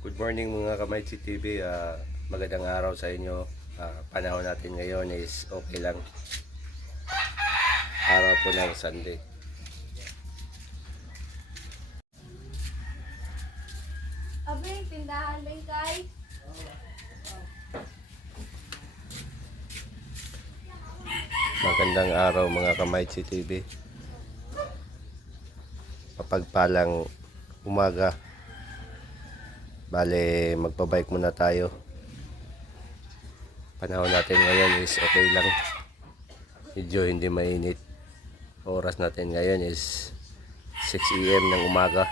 Good morning mga Kamaitsi TV. Magandang araw sa inyo. Panahon natin ngayon is okay lang. Araw po ng Sunday. Abing, tindahan din kay. Magandang araw mga Kamaitsi TV. Mapagpalang umaga. Bale, magpabike muna tayo. Panahon natin ngayon is okay lang. Medyo hindi mainit. Oras natin ngayon is 6 AM ng umaga.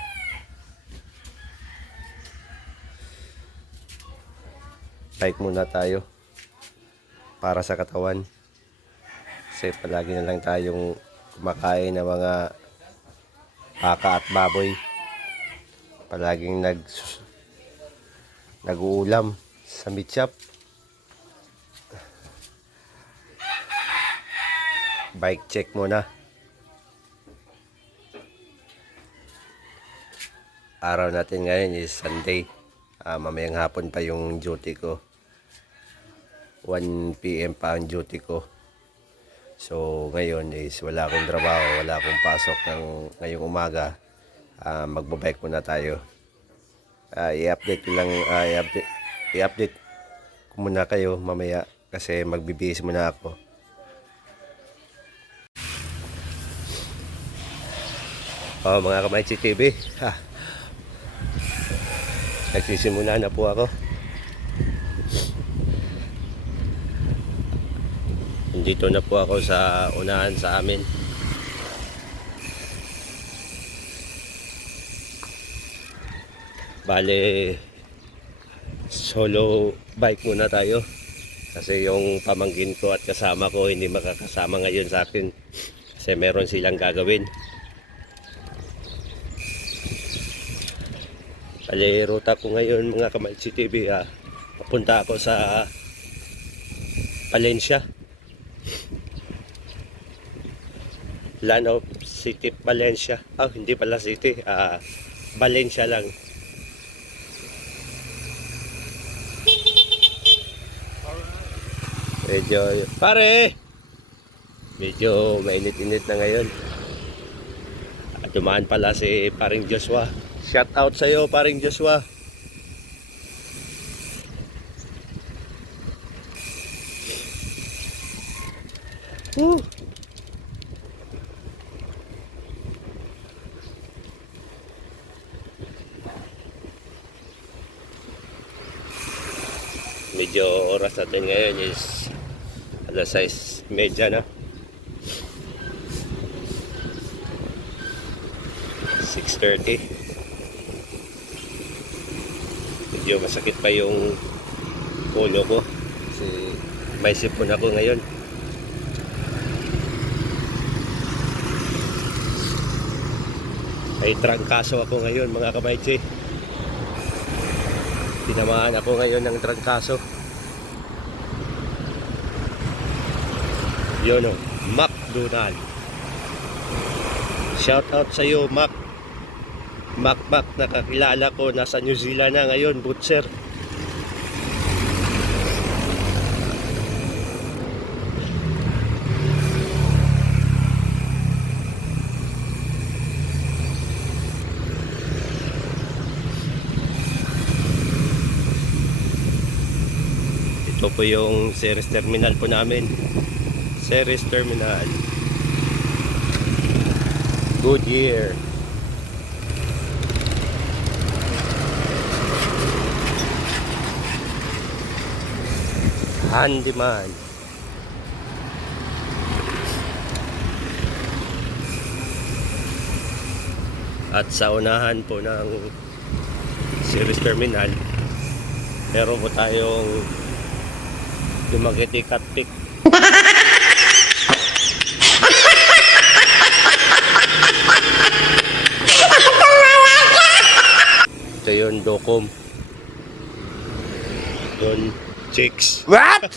Bike muna tayo para sa katawan. Kasi palagi na lang tayong kumakain ng mga baka at baboy. Palaging nag-uulam sa meat shop. Bike check muna. Araw natin ngayon is Sunday. Mamayang hapon pa yung duty ko. 1 PM pa ang duty ko. So ngayon is wala akong trabaho, wala akong pasok ngayong umaga. Magbabike muna tayo. I-update ko lang, i-update ko muna kayo mamaya kasi magbibihis muna ako. Mga Kamaitsi TV, nagsisimula na po ako. Dito na po ako sa unahan sa amin. Bale, solo bike muna tayo. Kasi yung pamangkin ko at kasama ko hindi makakasama ngayon sa akin. Kasi meron silang gagawin. Bale, ruta ko ngayon mga Kamaitsi TV. Papunta ako sa Valencia. Land of City, Valencia. Hindi pala city. Valencia lang. Medyo mainit-init na ngayon. At dumaan pala si paring Joshua. Shout out sa iyo paring Joshua. Medyo oras natin ngayon is alas 6:30 na. 6:30. Medyo masakit pa yung ulo ko kasi may sipon ako ngayon. May trangkaso ako ngayon mga Kamaitsi. Tinamaan ako ngayon ng trangkaso. Yun o, McDonald. Shout out sa iyo Mac. Mac, nakakilala ko, nasa New Zealand na ngayon, butcher. Ito po yung Ceres Terminal po namin. Ceres Terminal. Goodyear. Handyman. At sa unahan po ng Ceres Terminal, meron po tayong Dumaguete Katpik. Ito yun, Docom. Yun, chicks. What?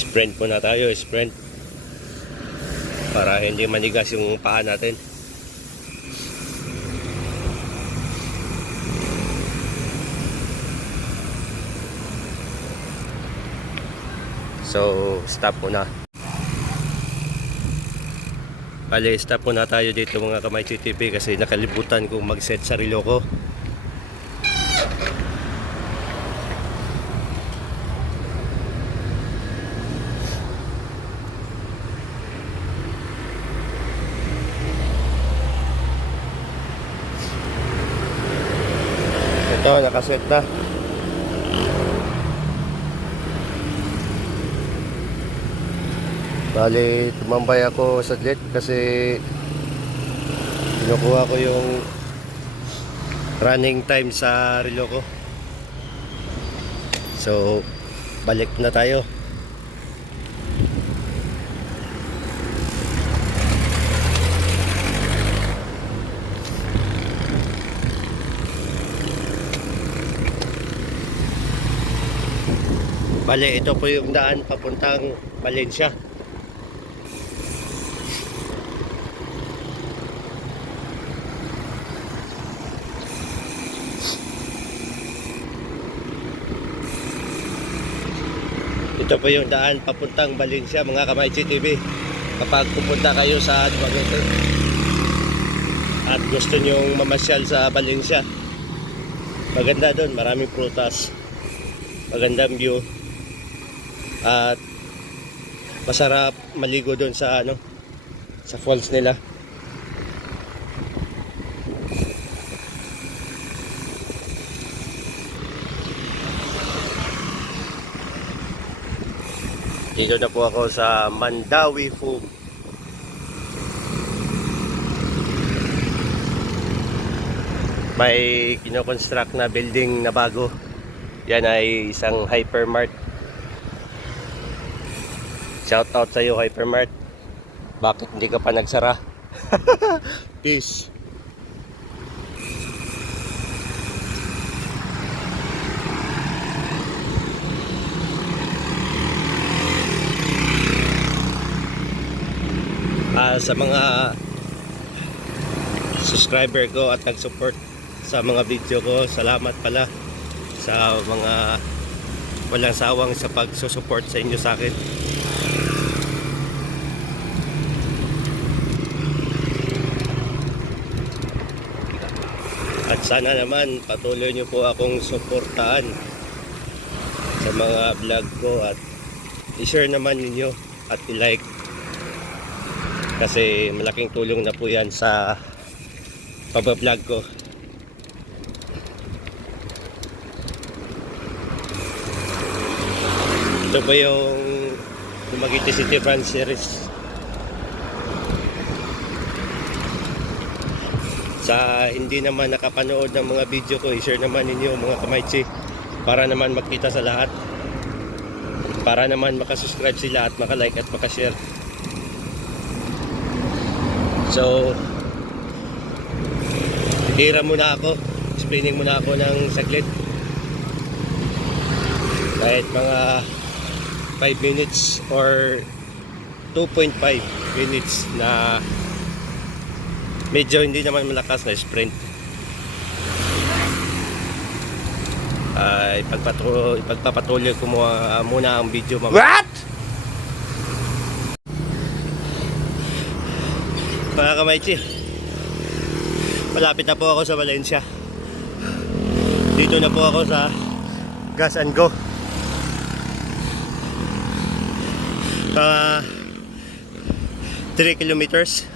Sprint muna tayo, sprint. Para hindi manigas yung paa natin. So, stop muna. Bale, stop muna tayo dito mga kamay TV kasi nakalimutan kong mag-set sa relo ko. Ito, nakaset na. Bali, tumambay ako saglit kasi kinukuha ko yung running time sa relo ko. So, balik na tayo. Bale, ito po yung daan papuntang Valencia. Ito po yung daan papuntang Valencia mga kamay TV. Kapag pupunta kayo sa Dumaguete at gusto nyong mamasyal sa Valencia, maganda doon, maraming prutas, magandang view, at masarap maligo doon sa sa falls nila. Dito na po ako sa Mandawi Foam. May kino-construct na building na bago. Yan ay isang hypermart. Shout out sa iyo, hypermart. Bakit hindi ka pa nagsara? Peace. Sa mga subscriber ko at nag-support sa mga video ko, salamat pala sa mga walang sawang sa pagsusupport sa inyo sa akin. At sana naman patuloy nyo po akong suportahan sa mga vlog ko at i-share naman ninyo at i-like. Kasi malaking tulong na po yan sa pag-vlog ko. Ito ba yung Dumaguete City Brand Series? Sa hindi naman nakapanood ng mga video ko, i-share naman ninyo mga kamaychi para naman makita sa lahat. Para naman makasubscribe sila at makalike at makashare. So, titira muna ako, explaining muna ako ng saglit. Kahit mga 5 minutes or 2.5 minutes na medyo hindi naman malakas na sprint. Ipagpapatuloy ko muna ang video mamaya. What? Mga kamaychi, malapit na po ako sa Valencia. Dito na po ako sa Gas and Go. 3 kilometers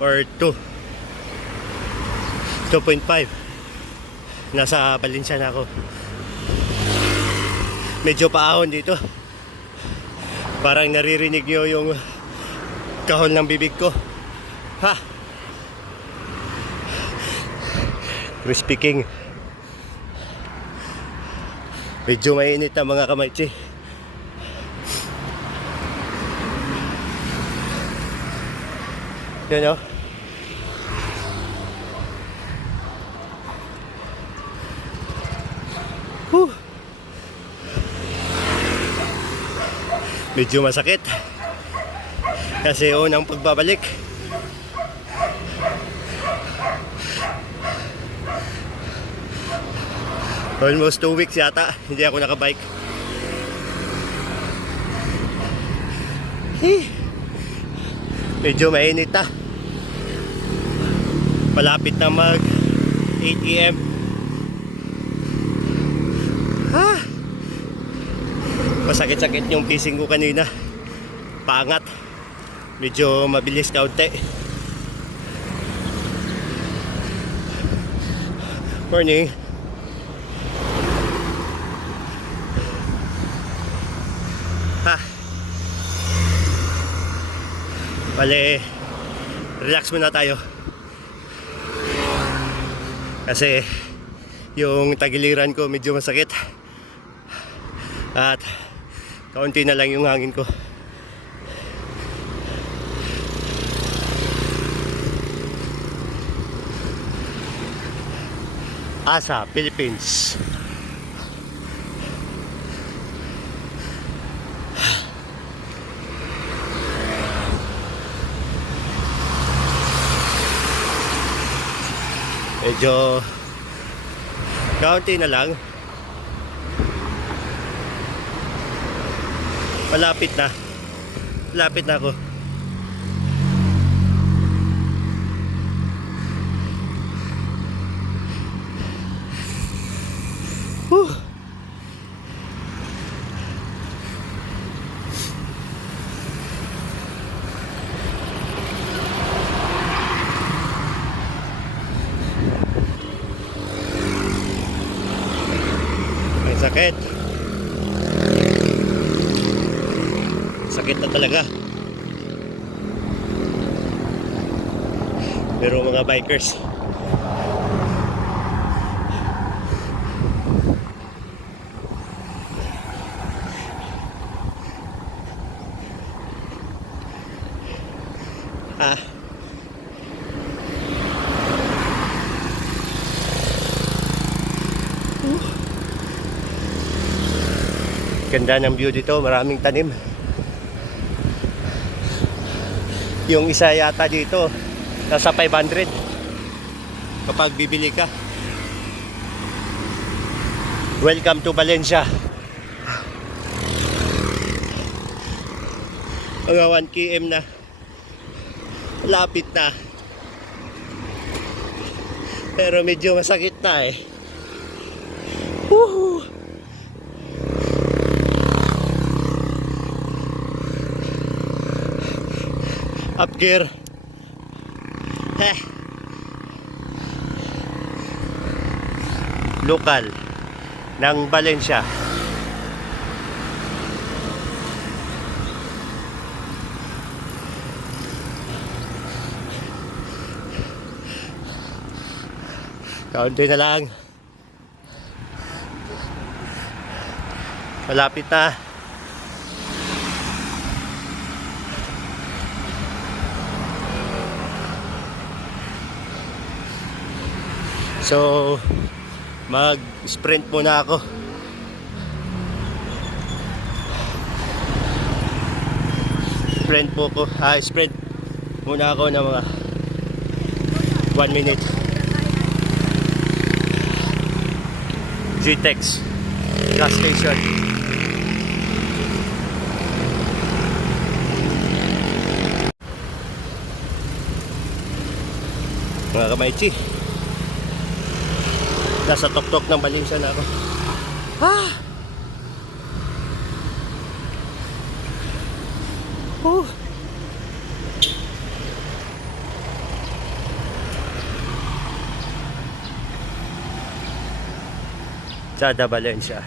or 2.5. Nasa Valencia na ako. Medyo paahon dito. Parang naririnig nyo yung kahon ng bibig ko. Ha! Crispy King. Medyo mainit na mga kamaychi. Yan o. Medyo masakit. Kasi unang pagbabalik. Almost 2 weeks yata, hindi ako nakabike. Medyo mainit na. Malapit na mag 8 AM. Masakit-sakit yung pising ko kanina. Paangat. Medyo mabilis kaunti. Morning. Bale, relax muna tayo. Kasi yung tagiliran ko medyo masakit. At kaunti na lang yung hangin ko. Asa, Philippines. Medyo kaunti na lang. Malapit na. Malapit na ako. Whew. Ang sakit. Sakit na talaga. Pero mga bikers, ganda ng view dito, maraming tanim. Yung isa yata dito nasa 500 kapag bibili ka. Welcome to Valencia. Mga 1 km na. Lapit na. Pero medyo masakit na eh. Woohoo! Up gear. Lokal ng Valencia. Kaunti na lang. Malapit na. So, mag-sprint muna ako. Sprint muna ako ng mga 1 minute. GTEX gas station. Mga kamaychi, nasa tuktok ng Valencia na ako. Sada Valencia.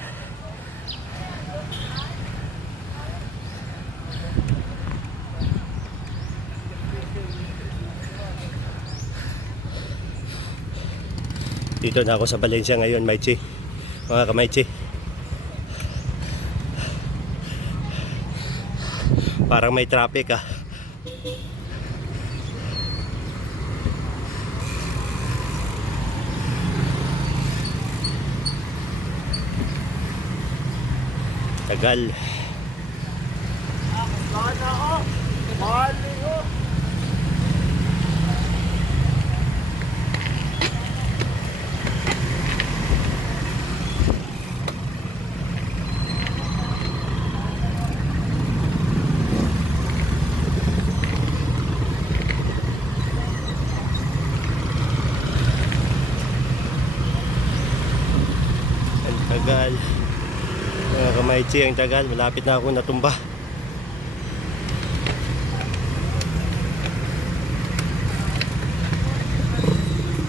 Dito na ako sa Valencia ngayon, Maichi. Mga kamaichi. Parang may traffic ah. Tagal. Ang tagal. Mga kamaychi, ang tagal. Malapit na ako natumba.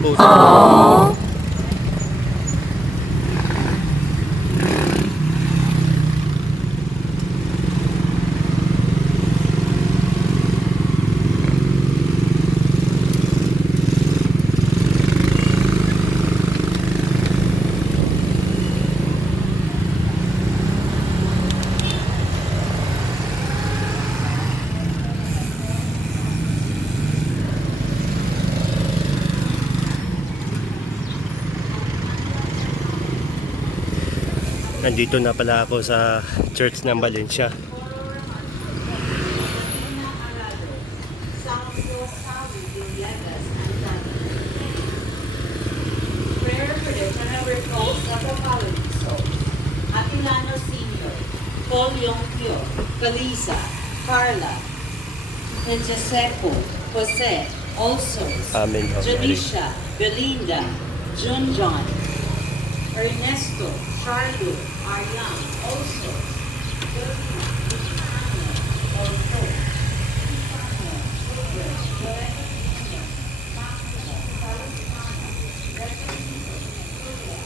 Puso. Nandito na pala ako sa Church ng Valencia. Prayer for the Canberra Coast of the following souls: Atilano Sr., Paul Yongkyo, Kalisa, Carla, and Giuseppe, Jose, All Souls, Amen. Janisha, Belinda, Junjon, Ernesto, Charlo, Ariam, All Souls, Delina, Tanya, All Souls, Tanya, Children, Loretta Sr., Maximo, Palestine, Recognition, Julia,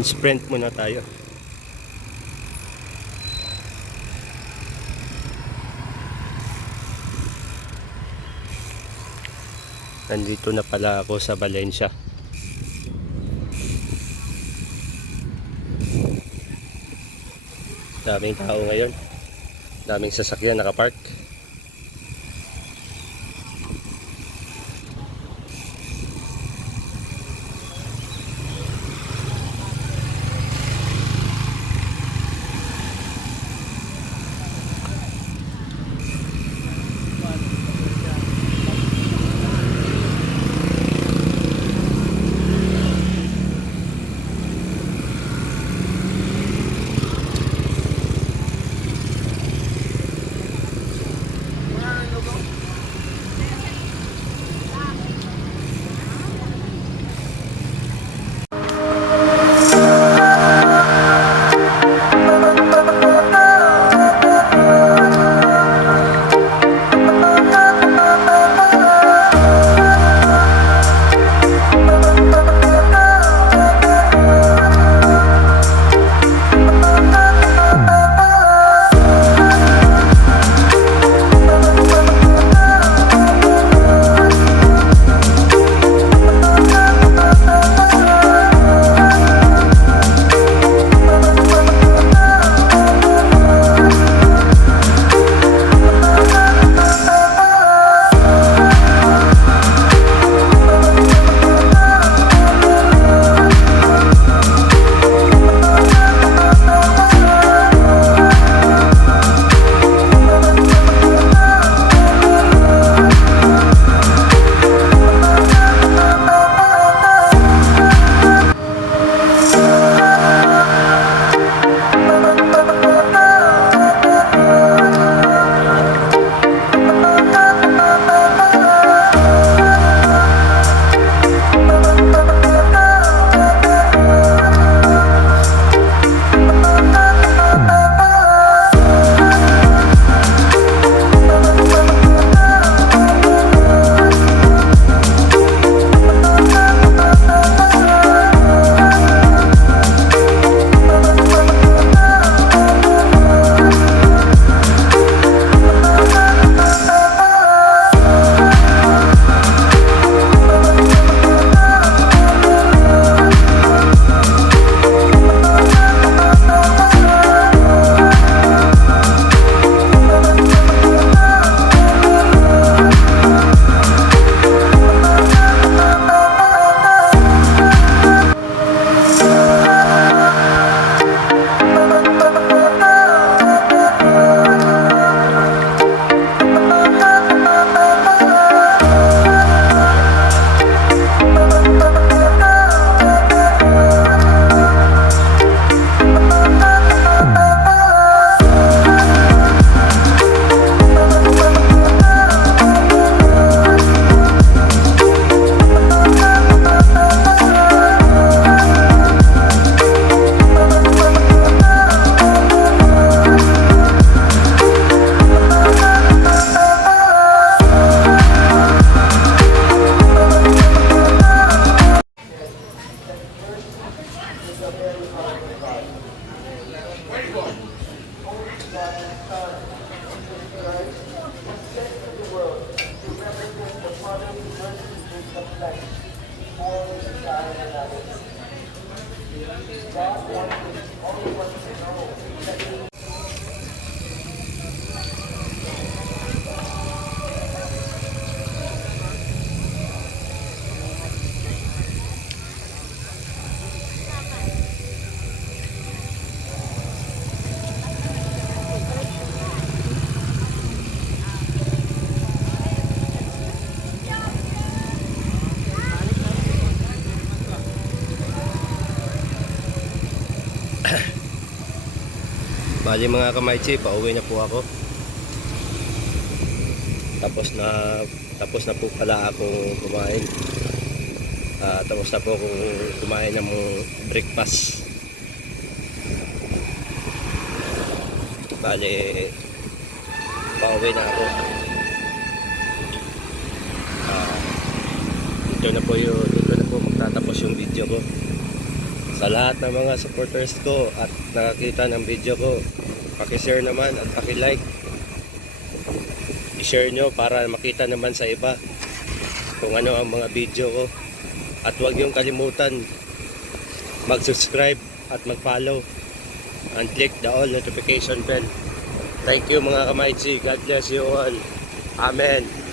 Sprint muna tayo. Nandito na pala ako sa Valencia. Daming tao ngayon. Daming sasakyan nakapark. Bali mga kamaychi, pauwi na po ako. Tapos na po pala akong kumain. Tapos na po akong kumain ng breakfast. Bali, pauwi na ako. Dito na po magtatapos yung video ko. Sa lahat ng mga supporters ko at nakakita ng video ko, paki-share naman at paki-like. I-share nyo para makita naman sa iba kung ano ang mga video ko. At huwag yung kalimutan mag-subscribe at mag-follow and click the all notification bell. Thank you mga kamaychi. God bless you all. Amen.